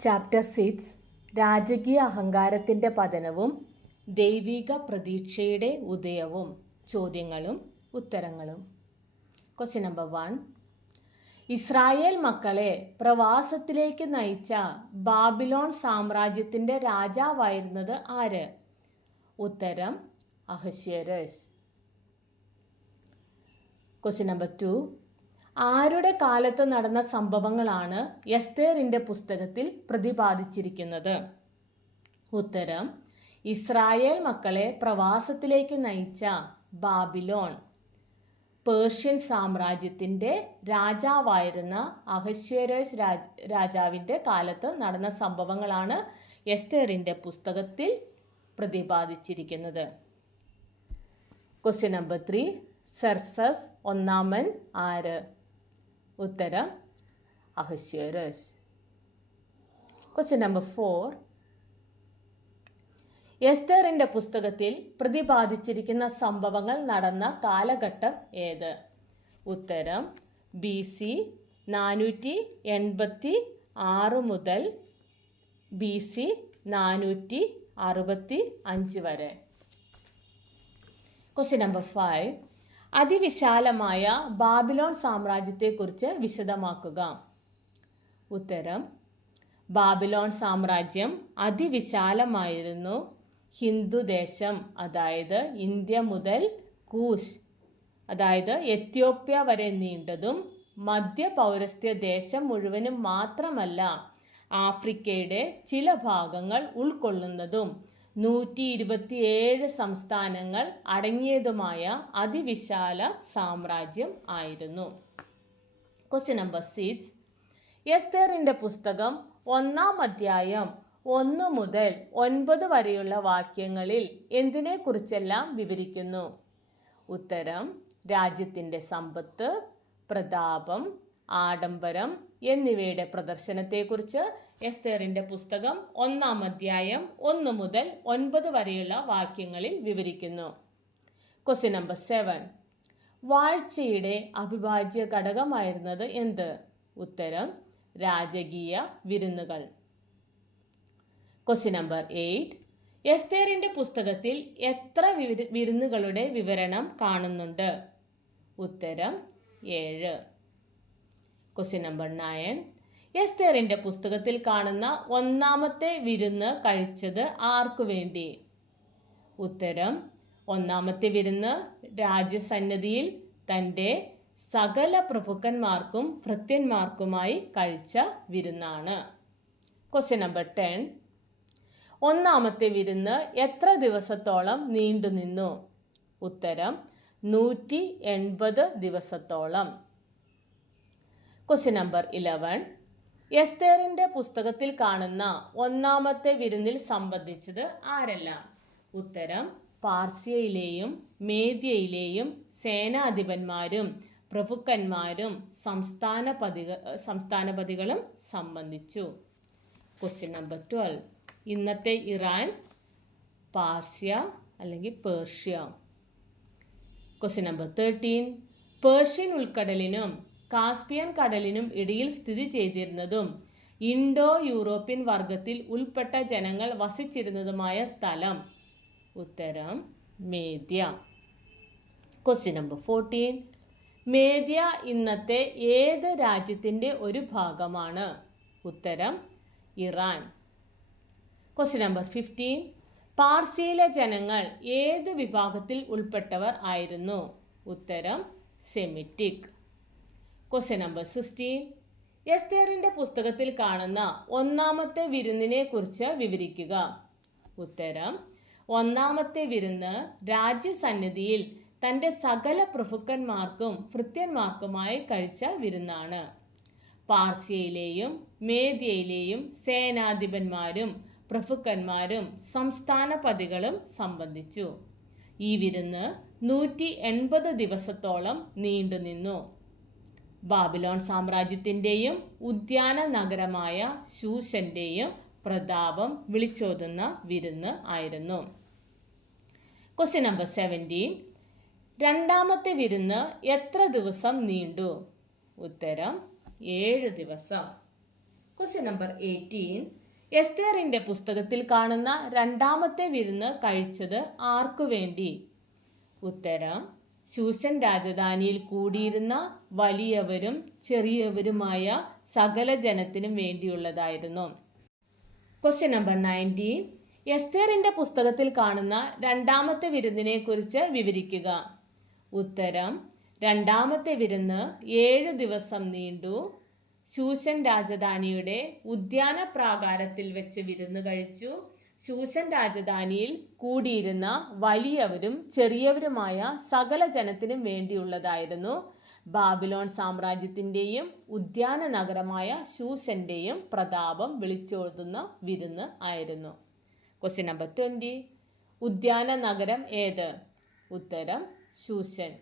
Chapter six രാജകീയ അഹങ്കാരത്തിന്റെ പതനവും ദൈവിക പ്രതീക്ഷയുടെ ഉദയവും ചോദ്യങ്ങളും ഉത്തരങ്ങളും. ക്വസ്റ്റ്യൻ നമ്പർ വൺ ഇസ്രായേൽ മക്കളെ പ്രവാസത്തിലേക്ക് നയിച്ച ബാബിലോൺ സാമ്രാജ്യത്തിന്റെ രാജാവായിരുന്നത് ആര്? ഉത്തരം അഹശ്യരസ് ക്വസ്റ്റ്യൻ നമ്പർ ടു ആരുടെ കാലത്ത് നടന്ന സംഭവങ്ങളാണ് എസ്തേറിന്റെ പുസ്തകത്തിൽ പ്രതിപാദിച്ചിരിക്കുന്നത്? ഉത്തരം ഇസ്രായേൽ മക്കളെ പ്രവാസത്തിലേക്ക് നയിച്ച ബാബിലോൺ. പേർഷ്യൻ സാമ്രാജ്യത്തിന്റെ രാജാവായിരുന്ന അഹശ്വരേഷ് രാജ രാജാവിന്റെ കാലത്ത് നടന്ന സംഭവങ്ങളാണ് എസ്തേറിന്റെ പുസ്തകത്തിൽ പ്രതിപാദിച്ചിരിക്കുന്നത്. ക്വസ്റ്റ്യൻ നമ്പർ ത്രീ സെർസസ് ഒന്നാമൻ ആര്? ഉത്തരം അഹശ്വരസ്. ക്വസ്റ്റ്യൻ നമ്പർ ഫോർ എസ്തറിന്റെ പുസ്തകത്തിൽ പ്രതിപാദിച്ചിരിക്കുന്ന സംഭവങ്ങൾ നടന്ന കാലഘട്ടം ഏത്? ഉത്തരം ബി സി നാനൂറ്റി എൺപത്തി ആറ് മുതൽ ബി സി നാനൂറ്റി അറുപത്തി അഞ്ച് വരെ. ക്വസ്റ്റ്യൻ നമ്പർ ഫൈവ് അതിവിശാലമായ ബാബിലോൺ സാമ്രാജ്യത്തെക്കുറിച്ച് വിശദമാക്കുക. ഉത്തരം ബാബിലോൺ സാമ്രാജ്യം അതിവിശാലമായിരുന്നു ഹിന്ദുദേശം അതായത് ഇന്ത്യ മുതൽ കൂഷ് അതായത് എത്യോപ്യ വരെ നീണ്ടതും മധ്യ പൗരസ്ത്യ ദേശം മുഴുവനും മാത്രമല്ല ആഫ്രിക്കയുടെ ചില ഭാഗങ്ങൾ ഉൾക്കൊള്ളുന്നതും നൂറ്റി ഇരുപത്തിയേഴ് സംസ്ഥാനങ്ങൾ അടങ്ങിയതുമായ അതിവിശാല സാമ്രാജ്യം ആയിരുന്നു. ക്വസ്റ്റ്യൻ നമ്പർ സിക്സ് എസ്തേറിന്റെ പുസ്തകം ഒന്നാം അധ്യായം ഒന്ന് മുതൽ ഒൻപത് വരെയുള്ള വാക്യങ്ങളിൽ എന്തിനെക്കുറിച്ചെല്ലാം വിവരിക്കുന്നു? ഉത്തരം രാജ്യത്തിന്റെ സമ്പത്ത് പ്രതാപം ആഡംബരം എന്നിവയുടെ പ്രദർശനത്തെക്കുറിച്ച് എസ്തേറിന്റെ പുസ്തകം ഒന്നാം അധ്യായം ഒന്ന് മുതൽ ഒൻപത് വരെയുള്ള വാക്യങ്ങളിൽ വിവരിക്കുന്നു. ക്വസ്റ്റ്യൻ നമ്പർ സെവൻ വാഴ്ചയുടെ അവിഭാജ്യ ഘടകമായിരുന്നത് എന്ത്? ഉത്തരം രാജകീയ വിരുന്നുകൾ. ക്വസ്റ്റ്യൻ നമ്പർ എയ്റ്റ് എസ്തേറിന്റെ പുസ്തകത്തിൽ എത്ര വിരുന്നുകളുടെ വിവരണം കാണുന്നുണ്ട്? ഉത്തരം ഏഴ്. ക്വസ്റ്റ്യൻ നമ്പർ നയൻ എസ്തേറിന്റെ പുസ്തകത്തിൽ കാണുന്ന ഒന്നാമത്തെ വിരുന്ന് കഴിച്ചത് ആർക്കു വേണ്ടി? ഉത്തരം ഒന്നാമത്തെ വിരുന്ന് രാജ്യസന്നദ്ധിയിൽ തന്റെ സകല പ്രഭുക്കന്മാർക്കും ഭൃത്യന്മാർക്കുമായി കഴിച്ച വിരുന്നാണ്. ക്വസ്റ്റ്യൻ നമ്പർ ടെൻ ഒന്നാമത്തെ വിരുന്ന് എത്ര ദിവസത്തോളം നീണ്ടുനിന്നു ഉത്തരം നൂറ്റി എൺപത് ദിവസത്തോളം. ക്വസ്റ്റ്യൻ നമ്പർ ഇലവൻ എസ്തേറിന്റെ പുസ്തകത്തിൽ കാണുന്ന ഒന്നാമത്തെ വിരുന്നിൽ സംബന്ധിച്ചത് ആരെല്ലാം? ഉത്തരം പാർസ്യയിലെയും മേദ്യയിലെയും സേനാധിപന്മാരും പ്രഭുക്കന്മാരും സംസ്ഥാനപതി സംസ്ഥാനപതികളും സംബന്ധിച്ചു. ക്വസ്റ്റ്യൻ നമ്പർ ട്വൽവ് ഇന്നത്തെ ഇറാൻ പാർസ്യ അല്ലെങ്കിൽ Persia? Question number thirteen Persian ഉൾക്കടലിനും Caspian കടലിനും ഇടയിൽ സ്ഥിതി ചെയ്തിരുന്നതും ഇൻഡോ യൂറോപ്യൻ വർഗത്തിൽ ഉൾപ്പെട്ട ജനങ്ങൾ വസിച്ചിരുന്നതുമായ സ്ഥലം. ഉത്തരം മേദ്യ. ക്വസ്റ്റ്യൻ നമ്പർ ഫോർട്ടീൻ മേദ്യ ഇന്നത്തെ ഏത് രാജ്യത്തിന്റെ ഒരു ഭാഗമാണ്? ഉത്തരം ഇറാൻ. ക്വസ്റ്റ്യൻ നമ്പർ ഫിഫ്റ്റീൻ പാർസിയിലെ ജനങ്ങൾ ഏത് വിഭാഗത്തിൽ ഉൾപ്പെട്ടവർ ആയിരുന്നു? ഉത്തരം സെമിറ്റിക്. ക്വസ്റ്റ്യൻ നമ്പർ സിക്സ്റ്റീൻ എസ്തേറിന്റെ പുസ്തകത്തിൽ കാണുന്ന ഒന്നാമത്തെ വിരുന്നിനെ കുറിച്ച് വിവരിക്കുക. ഉത്തരം ഒന്നാമത്തെ വിരുന്ന് രാജ്യസന്നിധിയിൽ തന്റെ സകല പ്രഭുക്കന്മാർക്കും ഭൃത്യന്മാർക്കുമായി കഴിച്ച വിരുന്നാണ്. പാർസ്യയിലെയും മേദ്യയിലെയും സേനാധിപന്മാരും പ്രഭുക്കന്മാരും സംസ്ഥാനപതികളും സംബന്ധിച്ചു. ഈ വിരുന്ന് നൂറ്റി എൺപത് ദിവസത്തോളം നീണ്ടുനിന്നു. ബാബിലോൺ സാമ്രാജ്യത്തിന്റെയും ഉദ്യാന നഗരമായ ശൂശന്റെയും പ്രതാപം വിളിച്ചോതുന്ന വിരുന്ന് ആയിരുന്നു. ക്വസ്റ്റ്യൻ നമ്പർ സെവന്റീൻ രണ്ടാമത്തെ വിരുന്ന് എത്ര ദിവസം നീണ്ടു? ഉത്തരം ഏഴ് ദിവസം. ക്വസ്റ്റ്യൻ നമ്പർ എയ്റ്റീൻ എസ്തേറിന്റെ പുസ്തകത്തിൽ കാണുന്ന രണ്ടാമത്തെ വിരുന്ന് കഴിച്ചത് ആർക്കു വേണ്ടി? ഉത്തരം ശൂശൻ രാജധാനിയിൽ കൂടിയിരുന്ന വലിയവരും ചെറിയവരുമായ സകല ജനത്തിനും വേണ്ടിയുള്ളതായിരുന്നു. ക്വസ്റ്റ്യൻ നമ്പർ നയന്റീൻ എസ്തേറിന്റെ പുസ്തകത്തിൽ കാണുന്ന രണ്ടാമത്തെ വിരുന്നിനെ കുറിച്ച് വിവരിക്കുക. ഉത്തരം രണ്ടാമത്തെ വിരുന്ന് ഏഴ് ദിവസം നീണ്ടു. ശൂശൻ രാജധാനിയുടെ ഉദ്യാന പ്രാകാരത്തിൽ വെച്ച് വിരുന്ന് കഴിച്ചു. ശൂശൻ രാജധാനിയിൽ കൂടിയിരുന്ന വലിയവരും ചെറിയവരുമായ സകല ജനത്തിനും വേണ്ടിയുള്ളതായിരുന്നു. ബാബിലോൺ സാമ്രാജ്യത്തിന്റെയും ഉദ്യാന നഗരമായ ശൂശന്റെയും പ്രതാപം വിളിച്ചോതുന്ന വിരുന്ന് ആയിരുന്നു. ക്വസ്റ്റ്യൻ നമ്പർ ട്വന്റി ഉദ്യാന നഗരം ഏത്? ഉത്തരം ശൂശൻ.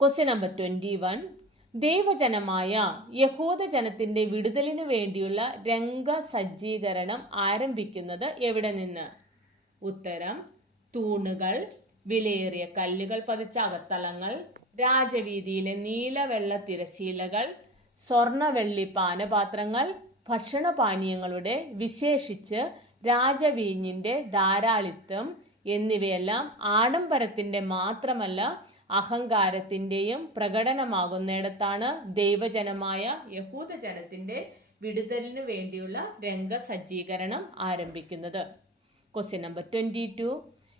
ക്വസ്റ്റ്യൻ നമ്പർ ട്വന്റി വൺ ദൈവജനമായ യഹോദ ജനത്തിന്റെ വിടുതലിനു വേണ്ടിയുള്ള രംഗ സജ്ജീകരണം ആരംഭിക്കുന്നത് എവിടെ നിന്ന്? ഉത്തരം തൂണുകൾ വിലയേറിയ കല്ലുകൾ പതിച്ച അകത്തളങ്ങൾ രാജവീതിയിലെ നീലവെള്ള തിരശീലകൾ സ്വർണവെള്ളി പാനപാത്രങ്ങൾ ഭക്ഷണപാനീയങ്ങളുടെ വിശേഷിച്ച് രാജവീഞ്ഞിന്റെ ധാരാളിത്വം എന്നിവയെല്ലാം ആഡംബരത്തിന്റെ മാത്രമല്ല അഹങ്കാരത്തിന്റെയും പ്രകടനമാകുന്നിടത്താണ് ദൈവജനമായ യഹൂദ ജനത്തിന്റെ വിടുതലിനു വേണ്ടിയുള്ള രംഗസജ്ജീകരണം ആരംഭിക്കുന്നത്. ക്വസ്റ്റ്യൻ നമ്പർ ട്വന്റി ടു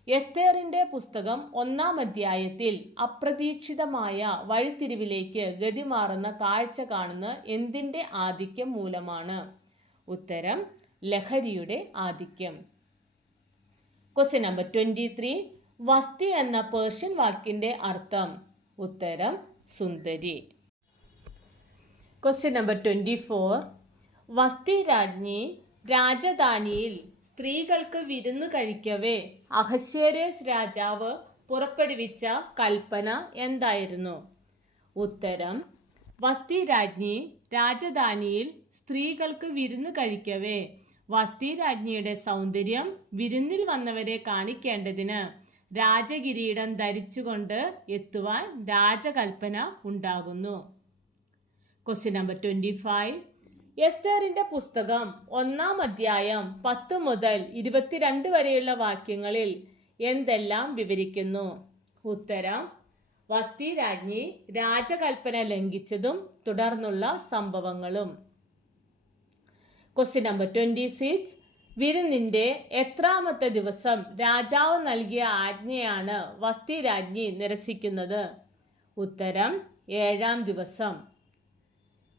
എസ്തേറിന്റെ പുസ്തകം ഒന്നാം അധ്യായത്തിൽ അപ്രതീക്ഷിതമായ വഴിത്തിരിവിലേക്ക് ഗതിമാറുന്ന കാഴ്ച കാണുന്ന എന്തിന്റെ ആധിക്യം മൂലമാണ്? ഉത്തരം ലഹരിയുടെ ആധിക്യം. ക്വസ്റ്റ്യൻ നമ്പർ ട്വന്റി ത്രീ വസ്തി എന്ന പേർഷ്യൻ വാക്കിന്റെ അർത്ഥം. ഉത്തരം സുന്ദരി. ക്വസ്റ്റ്യൻ നമ്പർ ട്വന്റി ഫോർ വസ്തി രാജ്ഞി രാജധാനിയിൽ സ്ത്രീകൾക്ക് വിരുന്ന് കഴിക്കവേ. അഹശ്വേരോസ് രാജാവ് പുറപ്പെടുവിച്ച കൽപ്പന എന്തായിരുന്നു? ഉത്തരം വസ്തി രാജ്ഞി രാജധാനിയിൽ സ്ത്രീകൾക്ക് വിരുന്ന് കഴിക്കവേ. വസ്തി രാജ്ഞിയുടെ സൗന്ദര്യം വിരുന്നിൽ വന്നവരെ കാണിക്കേണ്ടതിന് രാജകിരീടം ധരിച്ചുകൊണ്ട് എത്തുവാൻ രാജകൽപ്പന ഉണ്ടാകുന്നു. ക്വസ്റ്റ്യൻ നമ്പർ ട്വന്റി ഫൈവ് എസ്തേറിന്റെ പുസ്തകം ഒന്നാം അധ്യായം പത്ത് മുതൽ ഇരുപത്തിരണ്ട് വരെയുള്ള വാക്യങ്ങളിൽ എന്തെല്ലാം വിവരിക്കുന്നു? ഉത്തരം വസ്തി രാജ്ഞി രാജകൽപ്പന ലംഘിച്ചതും തുടർന്നുള്ള സംഭവങ്ങളും. ക്വസ്റ്റ്യൻ നമ്പർ ട്വന്റി സിക്സ് വിരുന്നിന്റെ എത്രാമത്തെ ദിവസം രാജാവ് നൽകിയ ആജ്ഞയാണ് വസ്തി രാജ്ഞി നിരസിക്കുന്നത്. ഉത്തരം ഏഴാം ദിവസം.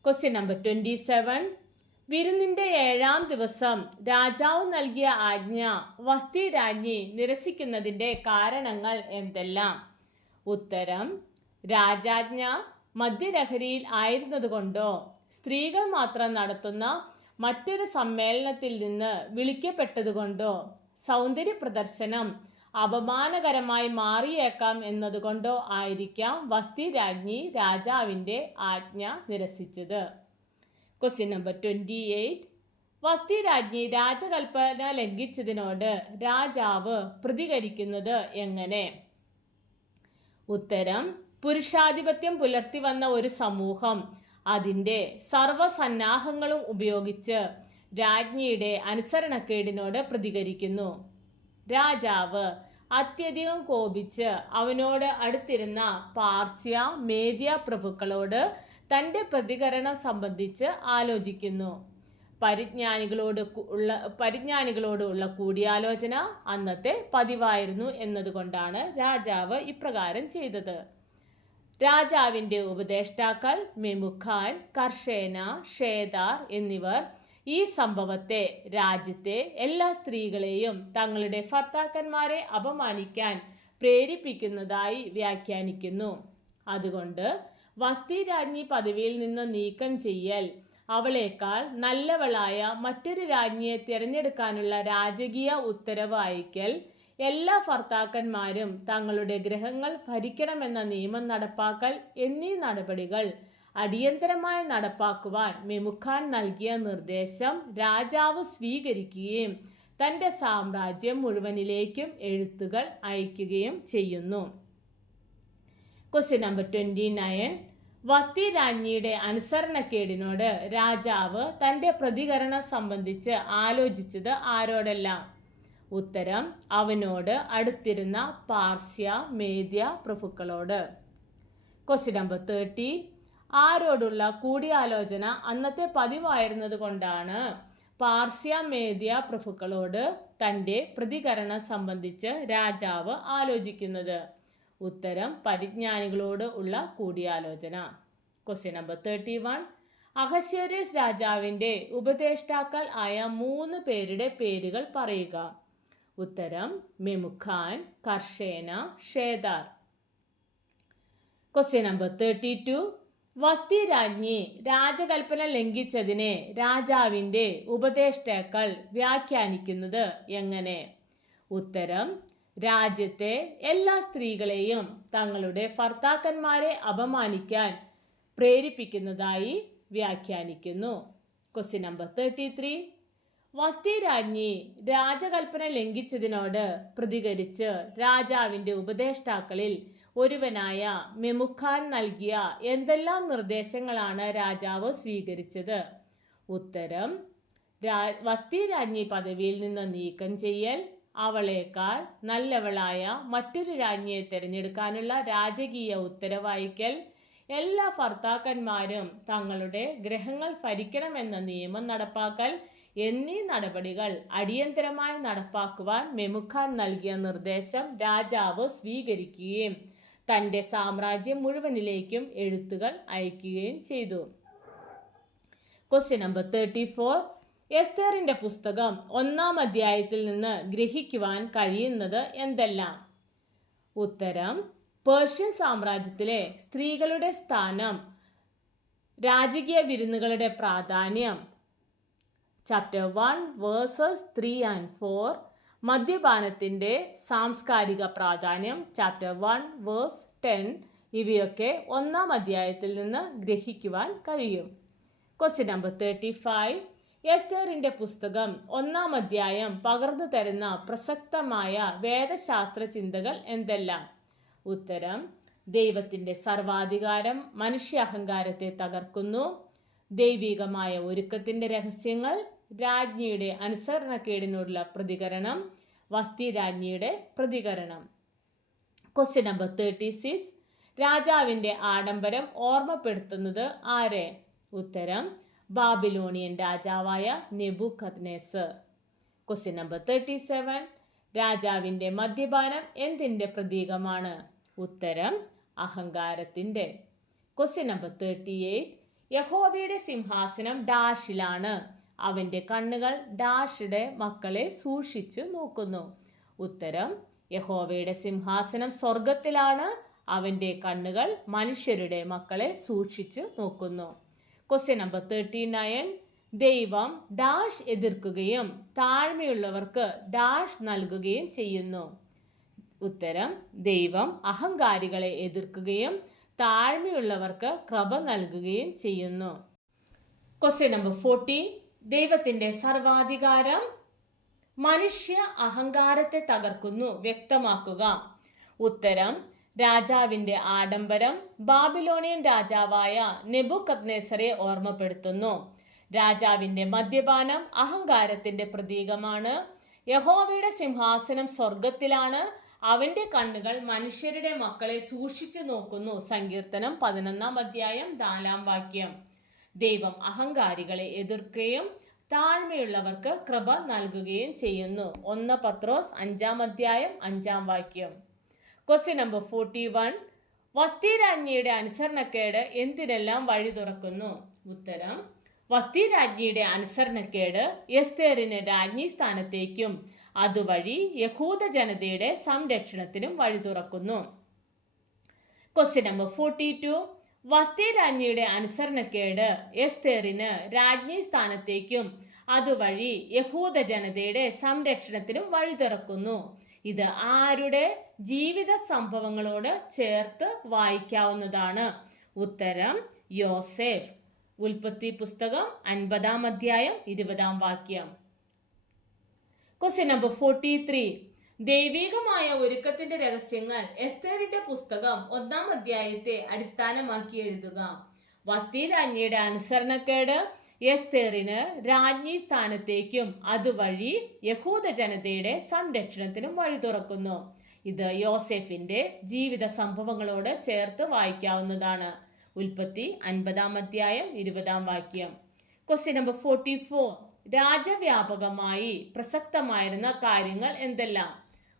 ക്വസ്റ്റ്യൻ നമ്പർ ട്വന്റി സെവൻ വിരുന്നിന്റെ ഏഴാം ദിവസം രാജാവ് നൽകിയ ആജ്ഞ വസ്തി രാജ്ഞി നിരസിക്കുന്നതിന്റെ കാരണങ്ങൾ എന്തെല്ലാം? ഉത്തരം രാജാജ്ഞ മദ്യലഹരിയിൽ ആയിരുന്നതുകൊണ്ടോ സ്ത്രീകൾ മാത്രം നടത്തുന്ന മറ്റൊരു സമ്മേളനത്തിൽ നിന്ന് വിളിക്കപ്പെട്ടതുകൊണ്ടോ? സൗന്ദര്യ പ്രദർശനം അപമാനകരമായി മാറിയേക്കാം എന്നതുകൊണ്ടോ ആയിരിക്കാം വസ്തി രാജ്ഞി രാജാവിന്റെ ആജ്ഞ നിരസിച്ചത്. ക്വസ്റ്റ്യൻ നമ്പർ ട്വന്റി എയ്റ്റ് വസ്തി രാജ്ഞി രാജകൽപ്പന ലംഘിച്ചതിനോട് രാജാവ് പ്രതികരിക്കുന്നത് എങ്ങനെ? ഉത്തരം. പുരുഷാധിപത്യം പുലർത്തി വന്ന ഒരു സമൂഹം അതിന്റെ സർവസന്നാഹങ്ങളും ഉപയോഗിച്ച് രാജ്ഞിയുടെ അനുസരണക്കേടിനോട് പ്രതികരിക്കുന്നു. രാജാവ് അത്യധികം കോപിച്ച് അവനോട് അടുത്തിരുന്ന പാർസ്യ മേദ്യ പ്രഭുക്കളോട് തന്റെ പ്രതികരണം സംബന്ധിച്ച് ആലോചിക്കുന്നു. പരിജ്ഞാനികളോട് ഉള്ള പരിജ്ഞാനികളോടുള്ള കൂടിയാലോചന അന്നത്തെ പതിവായിരുന്നു എന്നതുകൊണ്ടാണ് രാജാവ് ഇപ്രകാരം ചെയ്തത്. രാജാവിന്റെ ഉപദേഷ്ടാക്കൾ മെമുഖാൻ കർഷേന ഷേദാർ എന്നിവർ ഈ സംഭവത്തെ രാജ്യത്തെ എല്ലാ സ്ത്രീകളെയും തങ്ങളുടെ ഭർത്താക്കന്മാരെ അപമാനിക്കാൻ പ്രേരിപ്പിക്കുന്നതായി വ്യാഖ്യാനിക്കുന്നു. അതുകൊണ്ട് വസ്തി രാജ്ഞി പദവിയിൽ നിന്ന് നീക്കം ചെയ്യൽ അവളേക്കാൾ നല്ലവളായ മറ്റൊരു രാജ്ഞിയെ തിരഞ്ഞെടുക്കാനുള്ള രാജകീയ ഉത്തരവ് അയക്കൽ എല്ലാ ഭർത്താക്കന്മാരും തങ്ങളുടെ ഗ്രഹങ്ങൾ ഭരിക്കണമെന്ന നിയമം നടപ്പാക്കൽ എന്നീ നടപടികൾ അടിയന്തരമായി നടപ്പാക്കുവാൻ മെമുഖാൻ നൽകിയ നിർദ്ദേശം രാജാവ് സ്വീകരിക്കുകയും തന്റെ സാമ്രാജ്യം മുഴുവനിലേക്കും എഴുത്തുകൾ അയക്കുകയും ചെയ്യുന്നു. ക്വസ്റ്റ്യൻ നമ്പർ ട്വന്റി നയൻ വസ്തി രാജ്ഞിയുടെ അനുസരണക്കേടിനോട് രാജാവ് തന്റെ പ്രതികരണം സംബന്ധിച്ച് ആലോചിച്ചത് ആരോടെല്ലാം? ഉത്തരം അവനോട് അടുത്തിരുന്ന പാർസ്യ മേദ്യ പ്രഭുക്കളോട്. ക്വസ്റ്റ്യൻ നമ്പർ തേർട്ടി ആരോടുള്ള കൂടിയാലോചന അന്നത്തെ പതിവായിരുന്നത് കൊണ്ടാണ് പാർസ്യ മേദ്യ പ്രഭുക്കളോട് തന്റെ പ്രതികരണം സംബന്ധിച്ച് രാജാവ് ആലോചിക്കുന്നത്. ഉത്തരം പരിജ്ഞാനികളോട് ഉള്ള കൂടിയാലോചന. ക്വസ്റ്റ്യൻ നമ്പർ തേർട്ടി വൺ അഹശ്വരേസ് രാജാവിന്റെ ഉപദേഷ്ടാക്കൾ ആയ മൂന്ന് പേരുടെ പേരുകൾ പറയുക. ഉത്തരം മെമുഖാൻ കർഷേന ഷേദാർ. ക്വസ്റ്റ്യൻ നമ്പർ തേർട്ടി ടു വസ്തി രാജ്ഞി രാജകൽപ്പന ലംഘിച്ചതിനെ രാജാവിന്റെ ഉപദേഷ്ടാക്കൾ വ്യാഖ്യാനിക്കുന്നത് എങ്ങനെ? ഉത്തരം രാജ്യത്തെ എല്ലാ സ്ത്രീകളെയും തങ്ങളുടെ ഭർത്താക്കന്മാരെ അപമാനിക്കാൻ പ്രേരിപ്പിക്കുന്നതായി വ്യാഖ്യാനിക്കുന്നു. ക്വസ്റ്റ്യൻ നമ്പർ തേർട്ടി ത്രീ വസ്തി രാജ്ഞി രാജകൽപ്പന ലംഘിച്ചതിനോട് പ്രതികരിച്ച് രാജാവിന്റെ ഉപദേഷ്ടാക്കളിൽ ഒരുവനായ മെമുഖാൻ നൽകിയ എന്തെല്ലാം നിർദ്ദേശങ്ങളാണ് രാജാവ് സ്വീകരിച്ചത്? ഉത്തരം വസ്തി രാജ്ഞി പദവിയിൽ നിന്ന് നീക്കം ചെയ്യൽ അവളേക്കാൾ നല്ലവളായ മറ്റൊരു രാജ്ഞിയെ തിരഞ്ഞെടുക്കാനുള്ള രാജകീയ ഉത്തരവായിക്കൽ എല്ലാ ഭർത്താക്കന്മാരും തങ്ങളുടെ ഗ്രഹങ്ങൾ ഭരിക്കണമെന്ന നിയമം നടപ്പാക്കൽ എന്നീ നടപടികൾ അടിയന്തരമായി നടപ്പാക്കുവാൻ മെമുഖാൻ നൽകിയ നിർദ്ദേശം രാജാവ് സ്വീകരിക്കുകയും തന്റെ സാമ്രാജ്യം മുഴുവനിലേക്കും എഴുത്തുകൾ അയക്കുകയും ചെയ്തു. ക്വസ്റ്റ്യൻ നമ്പർ തേർട്ടി ഫോർ എസ്തേറിന്റെ പുസ്തകം ഒന്നാം അധ്യായത്തിൽ നിന്ന് ഗ്രഹിക്കുവാൻ കഴിയുന്നത് എന്തെല്ലാം? ഉത്തരം പേർഷ്യൻ സാമ്രാജ്യത്തിലെ സ്ത്രീകളുടെ സ്ഥാനം രാജകീയ വിരുന്നുകളുടെ പ്രാധാന്യം chapter one verses three and four മദ്യപാനത്തിന്റെ സാംസ്കാരിക പ്രാധാന്യം ചാപ്റ്റർ വൺ വേഴ്സ് ടെൻ ഇവയൊക്കെ ഒന്നാം അധ്യായത്തിൽ നിന്ന് ഗ്രഹിക്കുവാൻ കഴിയും. ക്വസ്റ്റ്യൻ നമ്പർ തേർട്ടി ഫൈവ് എസ്തേറിന്റെ പുസ്തകം ഒന്നാം അധ്യായം പകർന്നു തരുന്ന പ്രസക്തമായ വേദശാസ്ത്ര ചിന്തകൾ എന്തെല്ലാം? ഉത്തരം. ദൈവത്തിന്റെ സർവാധികാരം മനുഷ്യ അഹങ്കാരത്തെ തകർക്കുന്നു. ദൈവികമായ ഒരുക്കത്തിന്റെ രഹസ്യങ്ങൾ രാജ്ഞിയുടെ അനുസരണക്കേടിനോടുള്ള പ്രതികരണം വസ്തി രാജ്ഞിയുടെ പ്രതികരണം. ക്വസ്റ്റ്യൻ നമ്പർ തേർട്ടി സിക്സ് രാജാവിന്റെ ആഡംബരം ഓർമ്മപ്പെടുത്തുന്നത് ആരെ? ഉത്തരം ബാബിലോണിയൻ രാജാവായ Nebuchadnezzar. Question number thirty seven രാജാവിന്റെ മദ്യപാനം എന്തിന്റെ പ്രതീകമാണ്? ഉത്തരം അഹങ്കാരത്തിന്റെ ക്വസ്റ്റ്യൻ നമ്പർ തേർട്ടി എയ്റ്റ് യഹോവയുടെ സിംഹാസനം ഡാഷിലാണ്. അവന്റെ കണ്ണുകൾ ഡാഷിയുടെ മക്കളെ സൂക്ഷിച്ചു നോക്കുന്നു. ഉത്തരം യഹോവയുടെ സിംഹാസനം സ്വർഗത്തിലാണ് അവന്റെ കണ്ണുകൾ മനുഷ്യരുടെ മക്കളെ സൂക്ഷിച്ച് നോക്കുന്നു. Question number thirty nine. ദൈവം ഡാഷ് എതിർക്കുകയും താഴ്മയുള്ളവർക്ക് ഡാഷ് നൽകുകയും ചെയ്യുന്നു. ഉത്തരം ദൈവം അഹങ്കാരികളെ എതിർക്കുകയും താഴ്മയുള്ളവർക്ക് കൃപ നൽകുകയും ചെയ്യുന്നു. ക്വസ്റ്റ്യൻ നമ്പർ ഫോർട്ടി ദൈവത്തിന്റെ സർവാധികാരം മനുഷ്യ അഹങ്കാരത്തെ തകർക്കുന്നു. വ്യക്തമാക്കുക. ഉത്തരം രാജാവിന്റെ ആഡംബരം ബാബിലോണിയൻ രാജാവായ നെബുക്കദ്നേസറെ ഓർമ്മപ്പെടുത്തുന്നു. രാജാവിന്റെ മദ്യപാനം അഹങ്കാരത്തിന്റെ പ്രതീകമാണ്. യഹോവയുടെ സിംഹാസനം സ്വർഗത്തിലാണ് അവന്റെ കണ്ണുകൾ മനുഷ്യരുടെ മക്കളെ സൂക്ഷിച്ചു നോക്കുന്നു. സങ്കീർത്തനം പതിനൊന്നാം അധ്യായം നാലാം വാക്യം. ദൈവം അഹങ്കാരികളെ എതിർക്കുകയും താഴ്മയുള്ളവർക്ക് കൃപ നൽകുകയും ചെയ്യുന്നു. ഒന്ന് പത്രോസ് അഞ്ചാം അധ്യായം അഞ്ചാം വാക്യം. ക്വസ്റ്റ്യൻ നമ്പർ ഫോർട്ടി വൺ വസ്തിരാജ്ഞിയുടെ അനുസരണക്കേട് എന്തിനെല്ലാം വഴി തുറക്കുന്നു? ഉത്തരം. വസ്തിരാജ്ഞിയുടെ അനുസരണക്കേട് എസ്തേറിന് രാജ്ഞി സ്ഥാനത്തേക്കും അതുവഴി യഹൂദ ജനതയുടെ സംരക്ഷണത്തിനും വഴി തുറക്കുന്നു. ക്വസ്റ്റ്യൻ നമ്പർ ഫോർട്ടി ടു വസ്തി രാജ്ഞിയുടെ അനുസരണക്കേട് എസ്തേറിന് രാജ്ഞി സ്ഥാനത്തേക്കും അതുവഴി യഹൂദ ജനതയുടെ സംരക്ഷണത്തിനും വഴി തുറക്കുന്നു. ഇത് ആരുടെ ജീവിത സംഭവങ്ങളോട് ചേർത്ത് വായിക്കാവുന്നതാണ്. ഉത്തരം യോസേഫ്. ഉൽപ്പത്തി പുസ്തകം അൻപതാം അധ്യായം ഇരുപതാം വാക്യം. ക്വസ്റ്റ്യൻ നമ്പർ ഫോർട്ടി ത്രീ ദൈവികമായ ഒരുക്കത്തിന്റെ രഹസ്യങ്ങൾ എസ്തേറിന്റെ പുസ്തകം ഒന്നാം അധ്യായത്തെ അടിസ്ഥാനമാക്കി എഴുതുക. വസ്തി രാജ്ഞിയുടെ അനുസരണക്കേട് എസ്തേറിന് രാജ്ഞി സ്ഥാനത്തേക്കും അതുവഴി യഹൂദ ജനതയുടെ സംരക്ഷണത്തിനും വഴി തുറക്കുന്നു. ഇത് യോസെഫിന്റെ ജീവിത സംഭവങ്ങളോട് ചേർത്ത് വായിക്കാവുന്നതാണ്. ഉൽപ്പത്തി അൻപതാം അധ്യായം ഇരുപതാം വാക്യം. ക്വസ്റ്റ്യൻ നമ്പർ ഫോർട്ടി ഫോർ രാജവ്യാപകമായി പ്രസക്തമായിരുന്ന കാര്യങ്ങൾ എന്തെല്ലാം?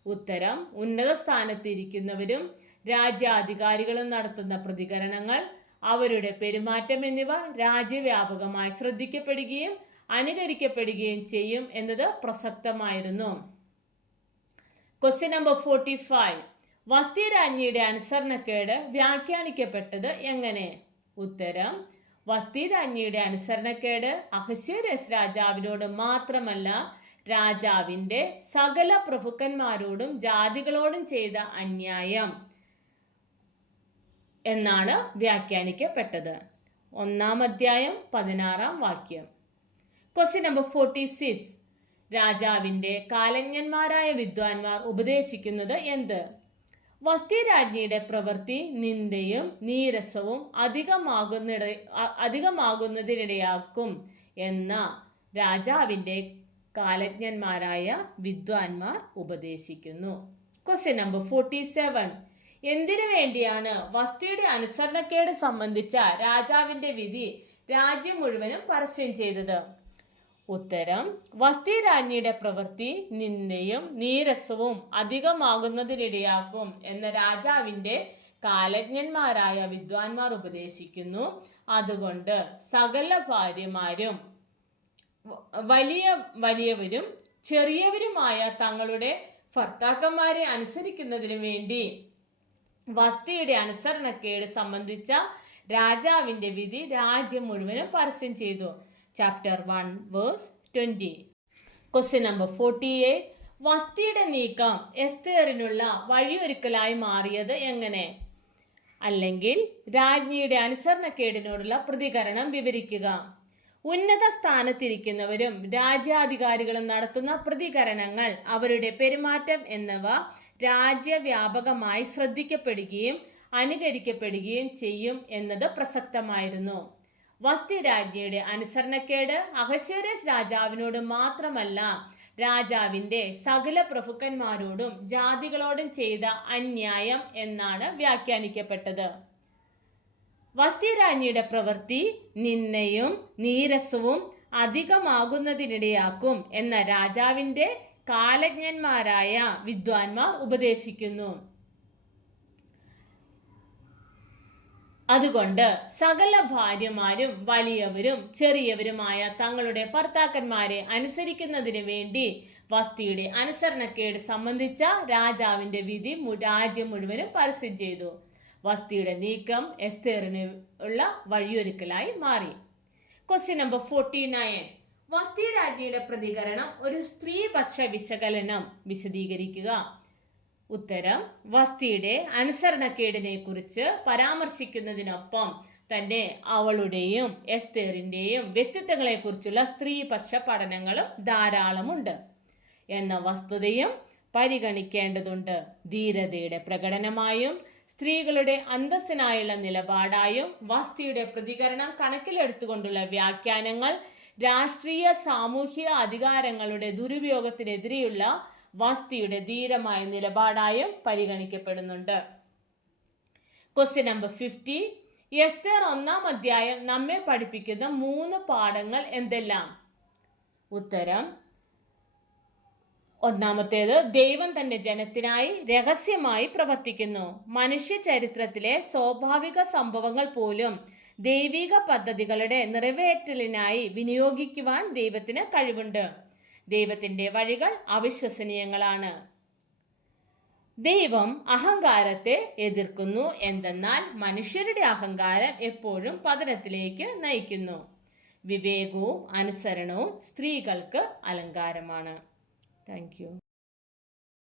ഉത്തരം ഉന്നത സ്ഥാനത്തിരിക്കുന്നവരും രാജ്യാധികാരികളും നടത്തുന്ന പ്രതികരണങ്ങൾ അവരുടെ പെരുമാറ്റം എന്നിവ രാജ്യവ്യാപകമായി ശ്രദ്ധിക്കപ്പെടുകയും അനുകരിക്കപ്പെടുകയും ചെയ്യും എന്നത് പ്രസക്തമായിരുന്നു. ക്വസ്റ്റ്യൻ നമ്പർ ഫോർട്ടി ഫൈവ് വസ്തിരാജ്ഞിയുടെ അനുസരണക്കേട് വ്യാഖ്യാനിക്കപ്പെട്ടത് എങ്ങനെ? ഉത്തരം വസ്തി രാജ്ഞിയുടെ അനുസരണക്കേട് അഹശ്വരസ് രാജാവിനോട് മാത്രമല്ല രാജാവിന്റെ സകല പ്രഭുക്കന്മാരോടും ജാതികളോടും ചെയ്ത അന്യായം എന്നാണ് വ്യാഖ്യാനിക്കപ്പെട്ടത്. ഒന്നാം അധ്യായം പതിനാറാം വാക്യം. ക്വസ്റ്റ്യൻ നമ്പർ ഫോർട്ടി സിക്സ് രാജാവിന്റെ കാലജ്ഞന്മാരായ വിദ്വാൻമാർ ഉപദേശിക്കുന്നത് എന്ത്? വസ്തി രാജ്ഞിയുടെ പ്രവൃത്തി നിന്ദയും നീരസവും അധികമാകുന്നിട അധികമാകുന്നതിനിടയാക്കും എന്ന രാജാവിന്റെ കാലജ്ഞന്മാരായ വിദ്വാൻമാർ ഉപദേശിക്കുന്നു. ക്വസ്റ്റ്യൻ നമ്പർ ഫോർട്ടി സെവൻ എന്തിനു വേണ്ടിയാണ് വസ്തിയുടെ അനുസരണക്കേട് സംബന്ധിച്ച രാജാവിന്റെ വിധി രാജ്യം മുഴുവനും പരസ്യം ചെയ്തത്? ഉത്തരം വസ്തി രാജ്ഞിയുടെ പ്രവൃത്തി നിന്ദയും നീരസവും അധികമാകുന്നതിനിടയാക്കും എന്ന രാജാവിന്റെ കാലജ്ഞന്മാരായ വിദ്വാൻമാർ ഉപദേശിക്കുന്നു. അതുകൊണ്ട് സകല ഭാര്യമാരും വലിയ വലിയവരും ചെറിയവരുമായ തങ്ങളുടെ ഭർത്താക്കന്മാരെ അനുസരിക്കുന്നതിന് വേണ്ടി വസ്തിയുടെ അനുസരണക്കേട് സംബന്ധിച്ച രാജാവിന്റെ വിധി രാജ്യം മുഴുവനും പരസ്യം ചെയ്തു. Chapter one verse twenty question number forty eight വസ്തിയുടെ നീക്കം എസ്തേറിനുള്ള വഴിയൊരുക്കലായി മാറിയത് എങ്ങനെ? അല്ലെങ്കിൽ രാജ്ഞിയുടെ അനുസരണക്കേടിനോടുള്ള പ്രതികരണം വിവരിക്കുക. ഉന്നത സ്ഥാനത്തിരിക്കുന്നവരും രാജ്യാധികാരികളും നടത്തുന്ന പ്രതികരണങ്ങൾ അവരുടെ പെരുമാറ്റം എന്നിവ രാജ്യവ്യാപകമായി ശ്രദ്ധിക്കപ്പെടുകയും അനുകരിക്കപ്പെടുകയും ചെയ്യും എന്നത് പ്രസക്തമായിരുന്നു. വസ്തി രാജ്ഞിയുടെ അനുസരണക്കേട് അഹശ്വരസ് രാജാവിനോട് മാത്രമല്ല രാജാവിന്റെ സകല പ്രഭുക്കന്മാരോടും ജാതികളോടും ചെയ്ത അന്യായം എന്നാണ് വ്യാഖ്യാനിക്കപ്പെട്ടത്. വസ്തി രാജ്ഞിയുടെ പ്രവൃത്തി നിന്നയും നീരസവും അധികമാകുന്നതിനിടയാക്കും എന്ന രാജാവിന്റെ കാലജ്ഞന്മാരായ വിദ്വാൻമാർ ഉപദേശിക്കുന്നു. അതുകൊണ്ട് സകല ഭാര്യമാരും വലിയവരും ചെറിയവരുമായ തങ്ങളുടെ ഭർത്താക്കന്മാരെ അനുസരിക്കുന്നതിന് വേണ്ടി വസ്തിയുടെ അനുസരണക്കേട് സംബന്ധിച്ച രാജാവിന്റെ വിധി രാജ്യം മുഴുവനും പരസ്യം ചെയ്തു. വസ്തിയുടെ നീക്കം എസ്തേറിന് ഉള്ള വഴിയൊരുക്കലായി മാറി. ക്വസ്റ്റ്യൻ നമ്പർ ഫോർട്ടി നയൻ വസ്തി രാജ്ഞിയുടെ പ്രതികരണം ഒരു സ്ത്രീപക്ഷ വിശകലനം വിശദീകരിക്കുക. ഉത്തരം വസ്തിയുടെ അനുസരണക്കേടിനെ കുറിച്ച് പരാമർശിക്കുന്നതിനൊപ്പം തന്നെ അവളുടെയും എസ്തേറിന്റെയും വ്യക്തിത്വങ്ങളെ കുറിച്ചുള്ള സ്ത്രീപക്ഷ പഠനങ്ങളും ധാരാളമുണ്ട്. എന്ന വസ്തുതയും പരിഗണിക്കേണ്ടതുണ്ട്. ധീരതയുടെ പ്രകടനമായും സ്ത്രീകളുടെ അന്തസ്സിനായുള്ള നിലപാടായും വസ്തിയുടെ പ്രതികരണം കണക്കിലെടുത്തുകൊണ്ടുള്ള വ്യാഖ്യാനങ്ങൾ രാഷ്ട്രീയ സാമൂഹിക അധികാരങ്ങളുടെ ദുരുപയോഗത്തിനെതിരെയുള്ള വസ്തിയുടെ ധീരമായ നിലപാടായും പരിഗണിക്കപ്പെടുന്നുണ്ട്. ക്വസ്റ്റ്യൻ നമ്പർ ഫിഫ്റ്റി എസ്തേർ ഒന്നാം അധ്യായം നമ്മെ പഠിപ്പിക്കുന്ന മൂന്ന് പാഠങ്ങൾ എന്തെല്ലാം? ഉത്തരം. ഒന്നാമത്തേത് ദൈവം തന്റെ ജനത്തിനായി രഹസ്യമായി പ്രവർത്തിക്കുന്നു. മനുഷ്യ ചരിത്രത്തിലെ സ്വാഭാവിക സംഭവങ്ങൾ പോലും ദൈവിക പദ്ധതികളുടെ നിറവേറ്റലിനായി വിനിയോഗിക്കുവാൻ ദൈവത്തിന് കഴിവുണ്ട്. ദൈവത്തിന്റെ വഴികൾ അവിശ്വസനീയങ്ങളാണ്. ദൈവം അഹങ്കാരത്തെ എതിർക്കുന്നു എന്തെന്നാൽ മനുഷ്യരുടെ അഹങ്കാരം എപ്പോഴും പതനത്തിലേക്ക് നയിക്കുന്നു. വിവേകവും അനുസരണവും സ്ത്രീകൾക്ക് അലങ്കാരമാണ്. താങ്ക്